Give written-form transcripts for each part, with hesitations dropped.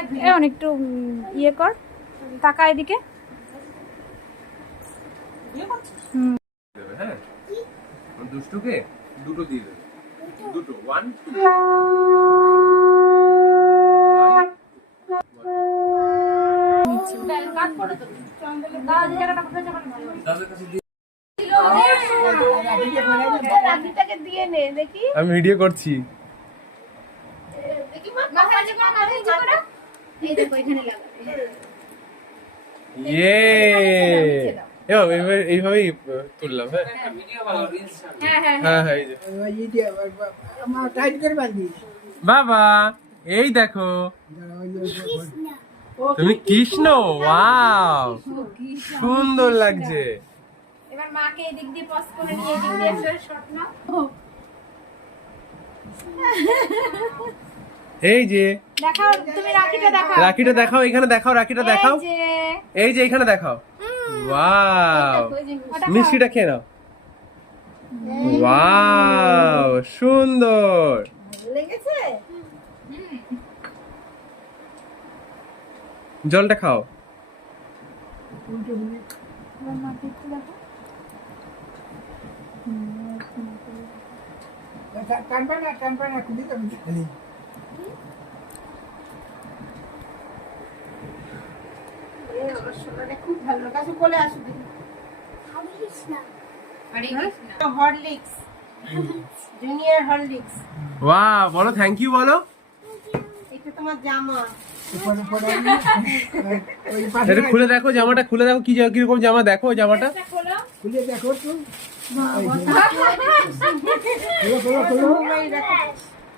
এখন একটু ইয়ে কর, টাকা এদিকে। হ্যাঁ, দুষ্টুকে দুটো দিয়ে দেবে, দুটো 1 আমি ভিডিও করছি। এইভাবেই তুললাম। বাবা এই দেখো তুমি কৃষ্ণ, ওয়াও সুন্দর লাগছে। এবার মাকে এদিক দিয়ে পজ করে নিয়ে এদিক দিয়ে একটা শট নাও। এই যে দেখাও, তুমি রাখিটা দেখাও, রাখিটা দেখাও, এখানে দেখাও, রাখিটা দেখাও, এই যে এখানে দেখাও। ওয়াও, মিষ্টিটা খেয়ে নাও। ওয়াও সুন্দর লেগেছে। জলটা খাও। খুব ভালো কাছে বলে আসো দিদি। Horlicks, junior Horlicks. ওয়াও, বলো থ্যাংক ইউ বলো। এটা তোমার জামা। এটা খুলে দেখো, জামাটা খুলে দেখো, কি কিরকম জামা, দেখো জামাটা খুলে দেখো তো।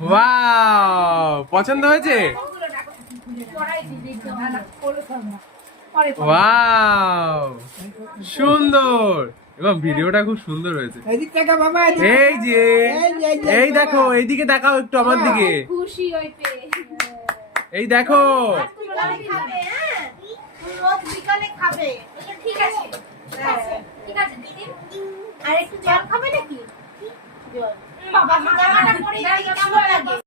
ওয়াও, পছন্দ হয়েছে? ওয়াও সুন্দর, এবং ভিডিওটা খুব সুন্দর হয়েছে। এই যে এই দেখো, এইদিকে দেখাও একটু আমার দিকে, খুশি হইতে। এই দেখো বিকালে খাবে, হ্যাঁ রোজ বিকালে খাবে। ঠিক আছে ঠিক আছে দিদি। আর একটু জল খাবে নাকি? জল। বাবা জামাটা পরে কেমন লাগে?